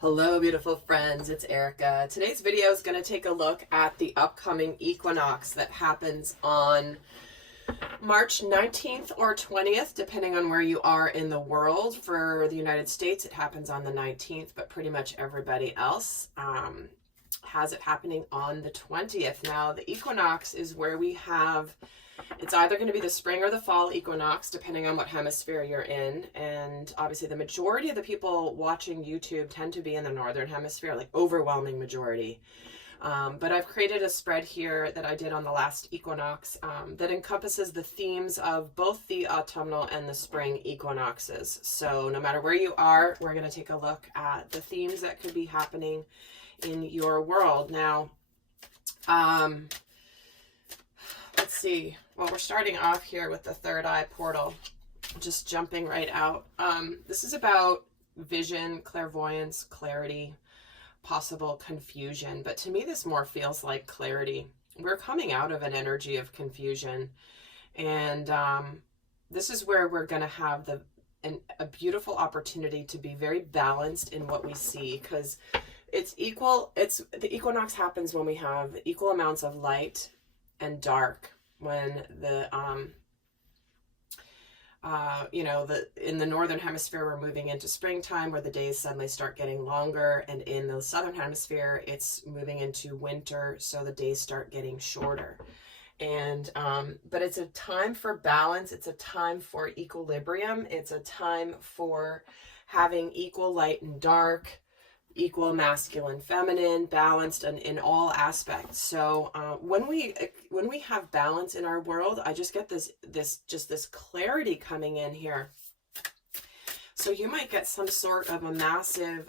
Hello, beautiful friends. It's Erika. Today's video is going to take a look at the upcoming equinox that happens on March 19th or 20th, depending on where you are in the world. For the United States, it happens on the 19th, but pretty much everybody else has it happening on the 20th. Now, the equinox is where we have it's either going to be the spring or the fall equinox, depending on what hemisphere you're in. And obviously, the majority of the people watching YouTube tend to be in the northern hemisphere, like overwhelming majority. But I've created a spread here that I did on the last equinox that encompasses the themes of both the autumnal and the spring equinoxes. So no matter where you are, we're going to take a look at the themes that could be happening in your world. Now, let's see. Well, we're starting off here with the third eye portal, just jumping right out. This is about vision, clairvoyance, clarity, possible confusion. But to me, this more feels like clarity. We're coming out of an energy of confusion. And this is where we're going to have a beautiful opportunity to be very balanced in what we see, because the equinox happens when we have equal amounts of light and dark, when in the northern hemisphere we're moving into springtime, where the days suddenly start getting longer, and in the southern hemisphere it's moving into winter, so the days start getting shorter. And but it's a time for balance, it's a time for equilibrium, it's a time for having equal light and dark, equal masculine, feminine, balanced, and in all aspects. So when we have balance in our world, I just get this clarity coming in here. So you might get some sort of a massive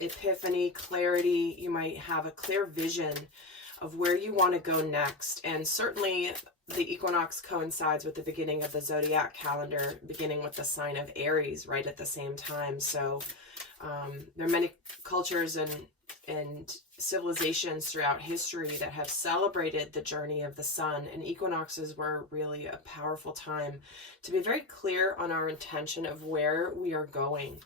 epiphany, clarity. You might have a clear vision of where you want to go next. And certainly the equinox coincides with the beginning of the zodiac calendar, beginning with the sign of Aries right at the same time. So there are many cultures and civilizations throughout history that have celebrated the journey of the sun, and equinoxes were really a powerful time to be very clear on our intention of where we are going.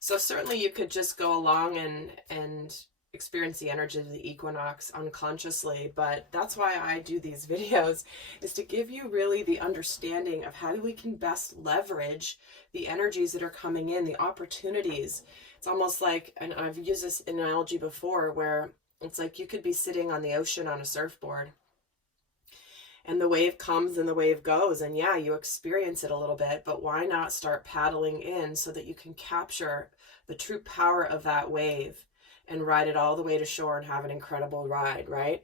So certainly you could just go along and experience the energy of the equinox unconsciously, but that's why I do these videos, is to give you really the understanding of how we can best leverage the energies that are coming in, the opportunities. It's almost like, and I've used this analogy before, where it's like you could be sitting on the ocean on a surfboard, and the wave comes and the wave goes, and yeah, you experience it a little bit, but why not start paddling in so that you can capture the true power of that wave and ride it all the way to shore and have an incredible ride, right?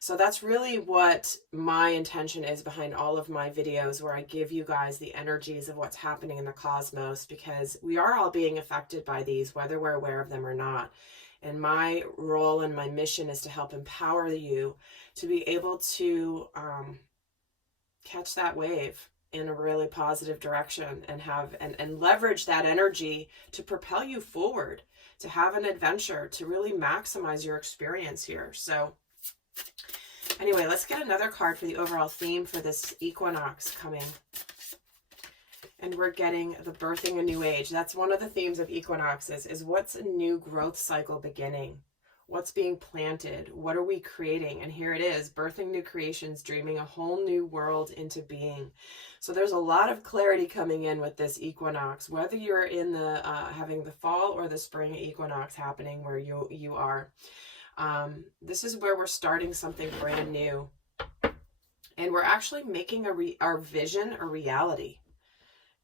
So that's really what my intention is behind all of my videos, where I give you guys the energies of what's happening in the cosmos, because we are all being affected by these, whether we're aware of them or not. And my role and my mission is to help empower you to be able to catch that wave in a really positive direction, and leverage that energy to propel you forward, to have an adventure, to really maximize your experience here. So anyway, let's get another card for the overall theme for this equinox coming. And we're getting the birthing a new age. That's one of the themes of equinoxes, is what's a new growth cycle beginning? What's being planted? What are we creating? And here it is, birthing new creations, dreaming a whole new world into being. So there's a lot of clarity coming in with this equinox, whether you're in the having the fall or the spring equinox happening where you are. This is where we're starting something brand new, and we're actually making our vision a reality.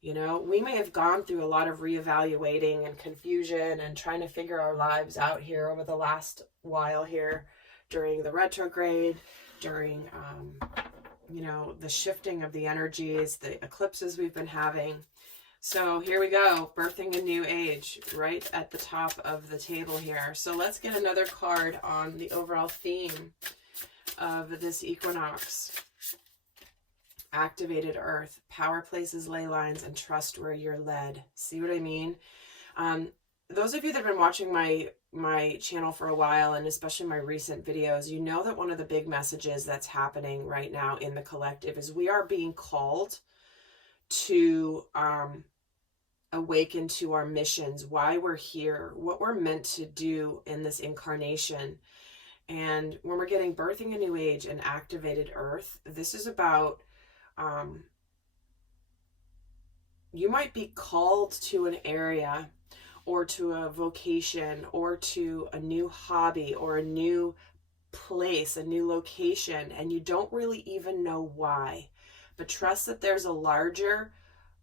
You know, we may have gone through a lot of reevaluating and confusion and trying to figure our lives out here over the last while here, during the retrograde, during, the shifting of the energies, the eclipses we've been having. So here we go, birthing a new age right at the top of the table here. So let's get another card on the overall theme of this equinox. Activated earth, power places, ley lines, and trust where you're led. See what I mean? Those of you that have been watching my channel for a while, and especially my recent videos, you know that one of the big messages that's happening right now in the collective is we are being called to awaken to our missions, why we're here, what we're meant to do in this incarnation. And when we're getting birthing a new age and activated earth, this is about, you might be called to an area or to a vocation or to a new hobby or a new place, a new location, and you don't really even know why. But trust that there's a larger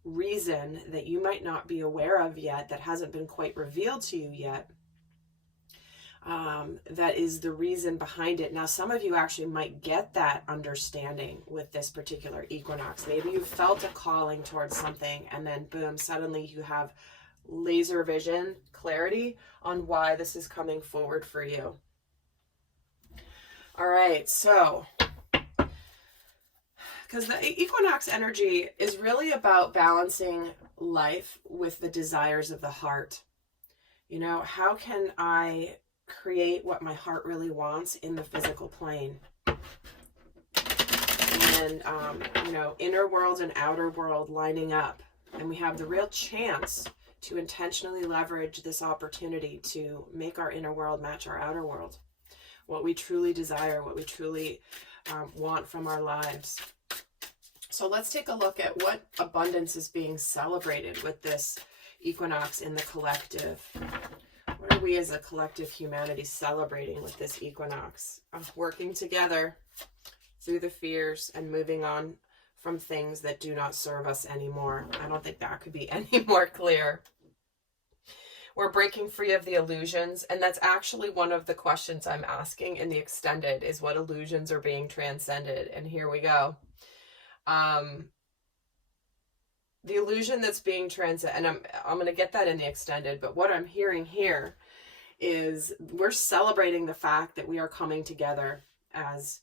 reason that you might not be aware of yet, that hasn't been quite revealed to you yet. That is the reason behind it. Now, some of you actually might get that understanding with this particular equinox. Maybe you felt a calling towards something, and then boom, suddenly you have laser vision, clarity on why this is coming forward for you. All right, so, because the equinox energy is really about balancing life with the desires of the heart. You know, how can I create what my heart really wants in the physical plane? And, you know, inner world and outer world lining up. And we have the real chance to intentionally leverage this opportunity to make our inner world match our outer world. What we truly desire, what we truly want from our lives. So let's take a look at what abundance is being celebrated with this equinox in the collective. What are we as a collective humanity celebrating with this equinox? Working together through the fears and moving on from things that do not serve us anymore. I don't think that could be any more clear. We're breaking free of the illusions, and that's actually one of the questions I'm asking in the extended, is what illusions are being transcended. And here we go. The illusion that's being transcended, and I'm going to get that in the extended, but what I'm hearing here is we're celebrating the fact that we are coming together as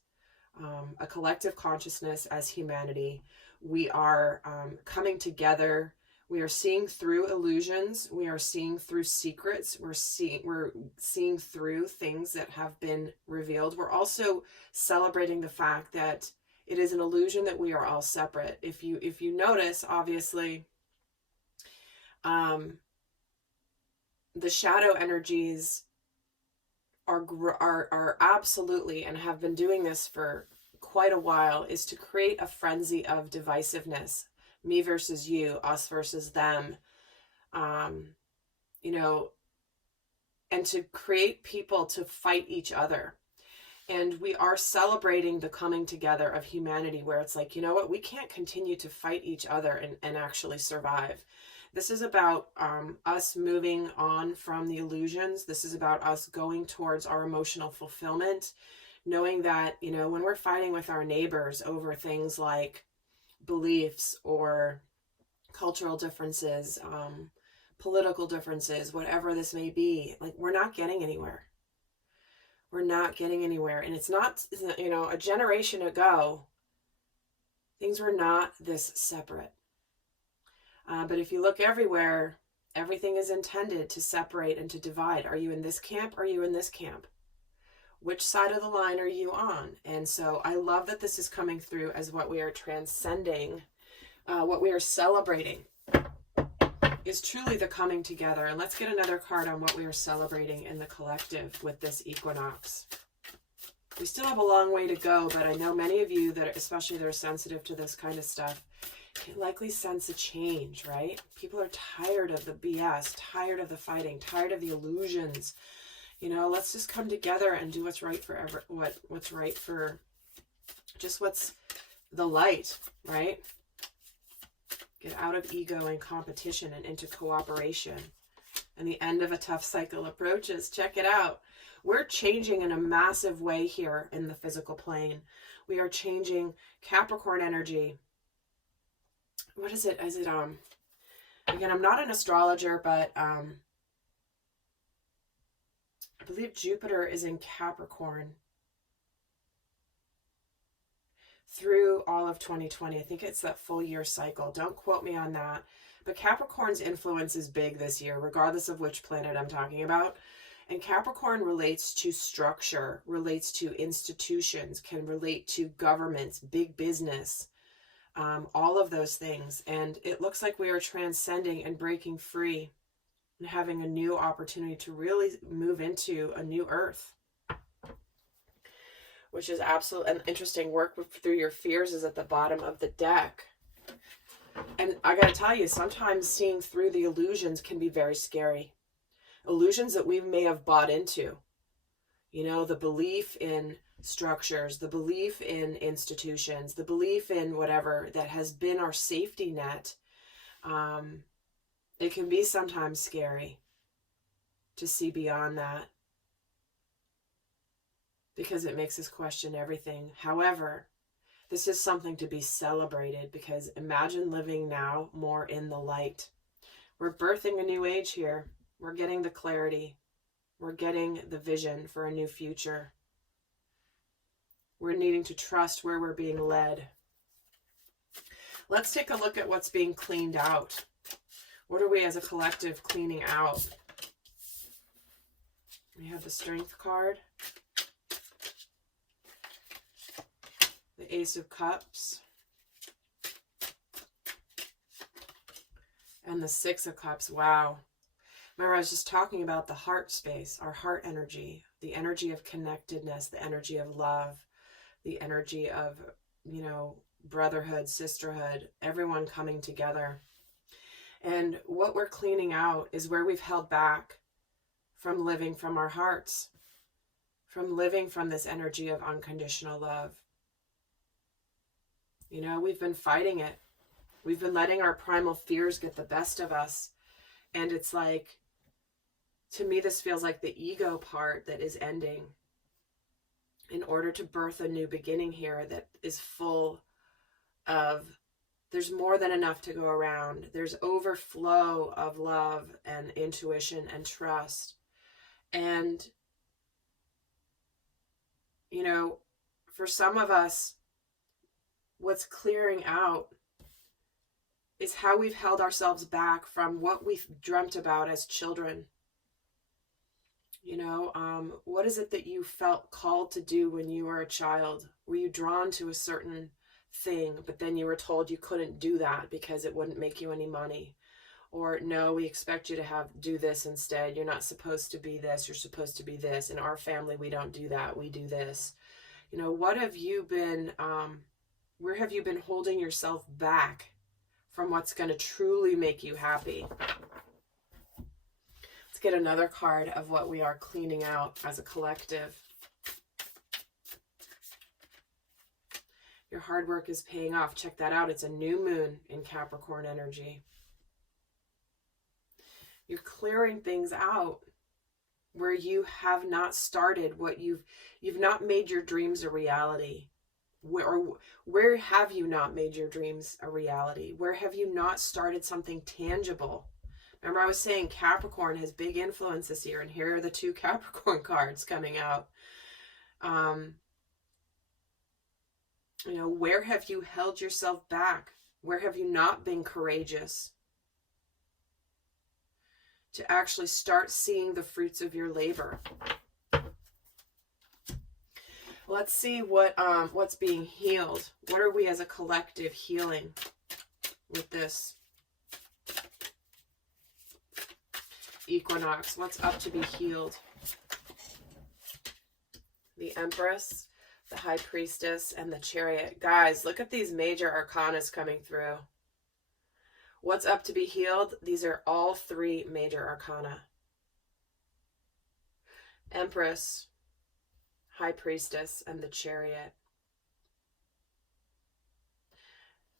a collective consciousness, as humanity. We are coming together. We are seeing through illusions. We are seeing through secrets. We're seeing through things that have been revealed. We're also celebrating the fact that it is an illusion that we are all separate. If you notice, obviously, the shadow energies are absolutely, and have been doing this for quite a while, is to create a frenzy of divisiveness. Me versus you, us versus them, you know, and to create people to fight each other. And we are celebrating the coming together of humanity, where it's like, you know what, we can't continue to fight each other and actually survive. This is about us moving on from the illusions. This is about us going towards our emotional fulfillment, knowing that, you know, when we're fighting with our neighbors over things like beliefs or cultural differences, political differences, whatever this may be, like, we're not getting anywhere. We're not getting anywhere. And it's not, you know, a generation ago, things were not this separate. But if you look everywhere, everything is intended to separate and to divide. Are you in this camp? Are you in this camp? Which side of the line are you on? And so I love that this is coming through as what we are transcending, what we are celebrating is truly the coming together. And let's get another card on what we are celebrating in the collective with this equinox. We still have a long way to go, but I know many of you that, especially that are sensitive to this kind of stuff, can likely sense a change, right? People are tired of the BS, tired of the fighting, tired of the illusions. You know, let's just come together and do what's right for what's right for just what's the light, right? Get out of ego and competition and into cooperation. And the end of a tough cycle approaches. Check it out. We're changing in a massive way here in the physical plane. We are changing Capricorn energy. What is it? Is it, again, I'm not an astrologer, but, I believe Jupiter is in Capricorn through all of 2020. I think it's that full year cycle. Don't quote me on that. But Capricorn's influence is big this year, regardless of which planet I'm talking about. And Capricorn relates to structure, relates to institutions, can relate to governments, big business, all of those things. And it looks like we are transcending and breaking free and having a new opportunity to really move into a new earth, which is absolutely an interesting. Work through your fears is at the bottom of the deck. And I got to tell you, sometimes seeing through the illusions can be very scary. Illusions that we may have bought into. You know, the belief in structures, the belief in institutions, the belief in whatever that has been our safety net. It can be sometimes scary to see beyond that, because it makes us question everything. However, this is something to be celebrated, because imagine living now more in the light. We're birthing a new age here. We're getting the clarity. We're getting the vision for a new future. We're needing to trust where we're being led. Let's take a look at what's being cleaned out. What are we as a collective cleaning out? We have the Strength card. The Ace of Cups. And the Six of Cups. Wow. Remember, I was just talking about the heart space, our heart energy, the energy of connectedness, the energy of love, the energy of, you know, brotherhood, sisterhood, everyone coming together. And what we're cleaning out is where we've held back from living from our hearts, from living from this energy of unconditional love. You know, we've been fighting it. We've been letting our primal fears get the best of us. And it's like, to me, this feels like the ego part that is ending in order to birth a new beginning here that is full of, there's more than enough to go around. There's overflow of love and intuition and trust. And, you know, for some of us, what's clearing out is how we've held ourselves back from what we've dreamt about as children. You know, what is it that you felt called to do when you were a child? Were you drawn to a certain thing, but then you were told you couldn't do that because it wouldn't make you any money? Or, no, we expect you to do this instead. You're not supposed to be this. You're supposed to be this. In our family, we don't do that. We do this. You know, what have you been, where have you been holding yourself back from what's going to truly make you happy? Let's get another card of what we are cleaning out as a collective. Your hard work is paying off. Check that out. It's a new moon in Capricorn energy. You're clearing things out where you have not started what you've not made your dreams a reality. Where have you not made your dreams a reality? Where have you not started something tangible? Remember, I was saying Capricorn has big influence this year, and here are the two Capricorn cards coming out. You know, where have you held yourself back? Where have you not been courageous to actually start seeing the fruits of your labor? Let's see what's being healed. What are we as a collective healing with this equinox? What's up to be healed? The Empress, the High Priestess, and the Chariot. Guys, look at these major arcanas coming through. What's up to be healed? These are all three major arcana. Empress, High Priestess, and the Chariot.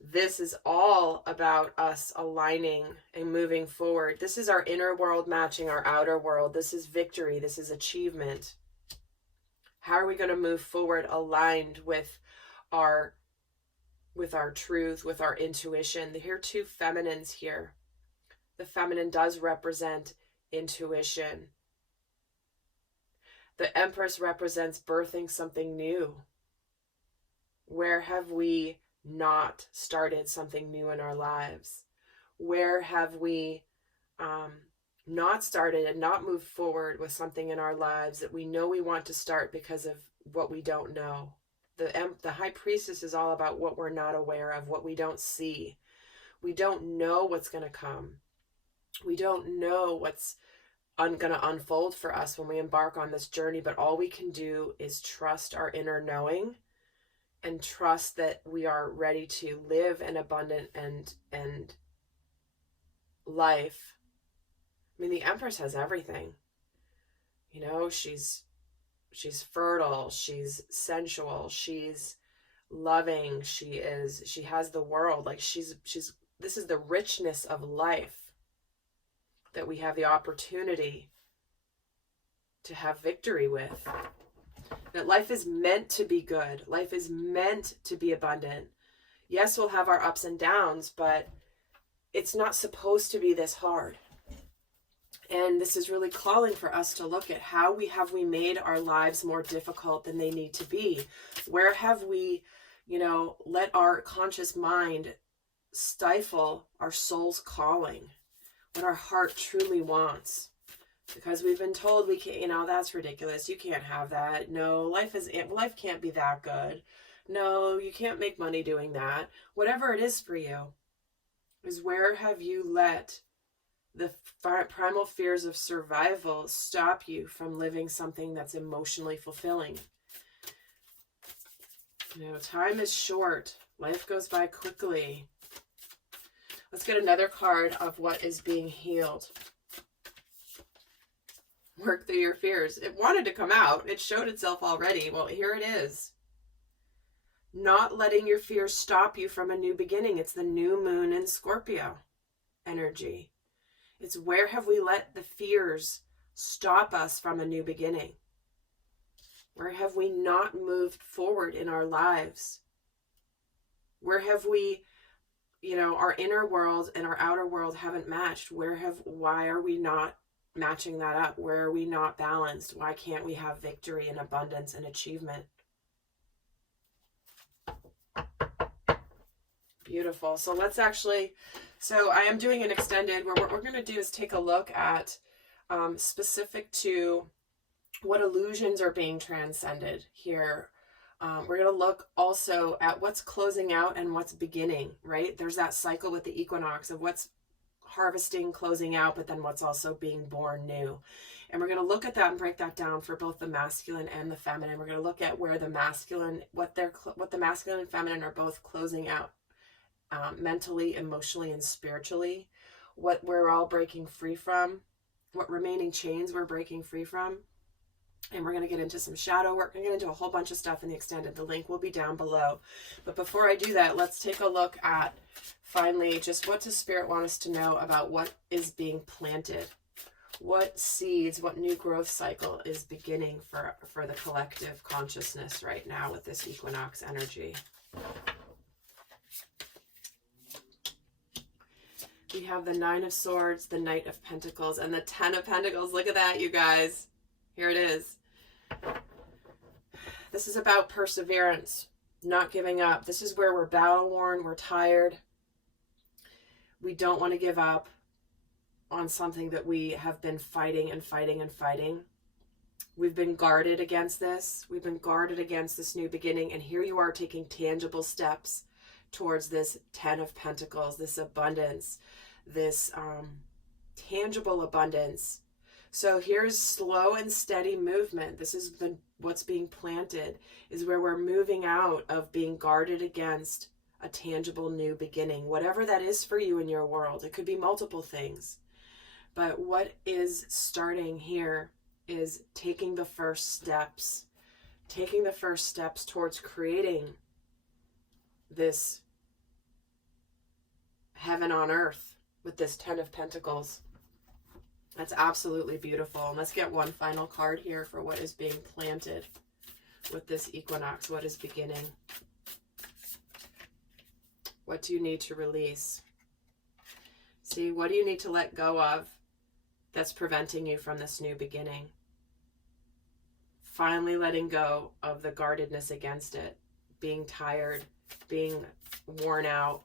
This is all about us aligning and moving forward. This is our inner world matching our outer world. This is victory. This is achievement. How are we going to move forward aligned with our truth, with our intuition? Here are two feminines here. The feminine does represent intuition. The Empress represents birthing something new. Where have we not started something new in our lives? Where have we not started and not moved forward with something in our lives that we know we want to start because of what we don't know? the High Priestess is all about what we're not aware of, what we don't see. We don't know what's going to come. We don't know what's going to unfold for us when we embark on this journey, but all we can do is trust our inner knowing and trust that we are ready to live an abundant and life. I mean, the Empress has everything. You know, she's fertile, she's sensual, she's loving, she has the world. Like this is the richness of life that we have the opportunity to have victory with. That life is meant to be good. Life is meant to be abundant. Yes, we'll have our ups and downs, but it's not supposed to be this hard. And this is really calling for us to look at how we made our lives more difficult than they need to be. Where have we, let our conscious mind stifle our soul's calling, what our heart truly wants? Because we've been told we can't, that's ridiculous. You can't have that. No, life can't be that good. No, you can't make money doing that. Whatever it is for you, is where have you let the primal fears of survival stop you from living something that's emotionally fulfilling? Time is short. Life goes by quickly. Let's get another card of what is being healed. Work through your fears. It wanted to come out. It showed itself already. Well, here it is. Not letting your fears stop you from a new beginning. It's the new moon in Scorpio energy. It's where have we let the fears stop us from a new beginning? Where have we not moved forward in our lives? Where have we, our inner world and our outer world haven't matched? Why are we not matching that up? Where are we not balanced? Why can't we have victory and abundance and achievement? Beautiful. So I am doing an extended where what we're going to do is take a look at specific to what illusions are being transcended here. We're going to look also at what's closing out and what's beginning, right? There's that cycle with the equinox of what's harvesting, closing out, but then what's also being born new. And we're going to look at that and break that down for both the masculine and the feminine. We're going to look at where the masculine, what the masculine and feminine are both closing out. Mentally, emotionally, and spiritually, what we're all breaking free from, what remaining chains we're breaking free from. And we're going to get into some shadow work. We're going to get into a whole bunch of stuff in the extended. The link will be down below. But before I do that, let's take a look at finally just what does Spirit want us to know about what is being planted. What seeds, what new growth cycle is beginning for the collective consciousness right now with this equinox energy. We have the Nine of Swords, the Knight of Pentacles, and the Ten of Pentacles. Look at that, you guys. Here it is. This is about perseverance, not giving up. This is where we're battle-worn, we're tired. We don't want to give up on something that we have been fighting and fighting and fighting. We've been guarded against this. We've been guarded against this new beginning, and here you are taking tangible steps towards this Ten of Pentacles, this abundance, this tangible abundance. So here's slow and steady movement. This is what's being planted, is where we're moving out of being guarded against a tangible new beginning, whatever that is for you in your world. It could be multiple things. But what is starting here is taking the first steps towards creating this heaven on earth with this Ten of Pentacles. That's absolutely beautiful. And let's get one final card here for what is being planted with this equinox. What is beginning? What do you need to release? See, what do you need to let go of that's preventing you from this new beginning? Finally letting go of the guardedness against it, being tired, being worn out.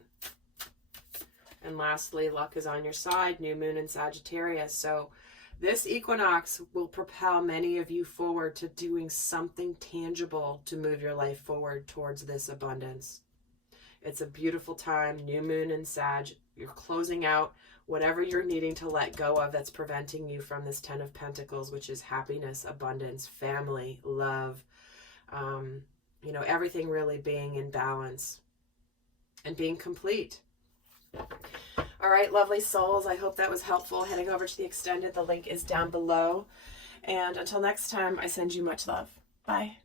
And lastly, luck is on your side, new moon in Sagittarius. So This equinox will propel many of you forward to doing something tangible to move your life forward towards this abundance. It's a beautiful time, new moon in Sag. You're closing out whatever you're needing to let go of that's preventing you from this 10 of Pentacles, which is happiness, abundance, family, love, everything really being in balance and being complete. All right, lovely souls, I hope that was helpful. Heading over to the extended, the link is down below. And until next time, I send you much love. Bye.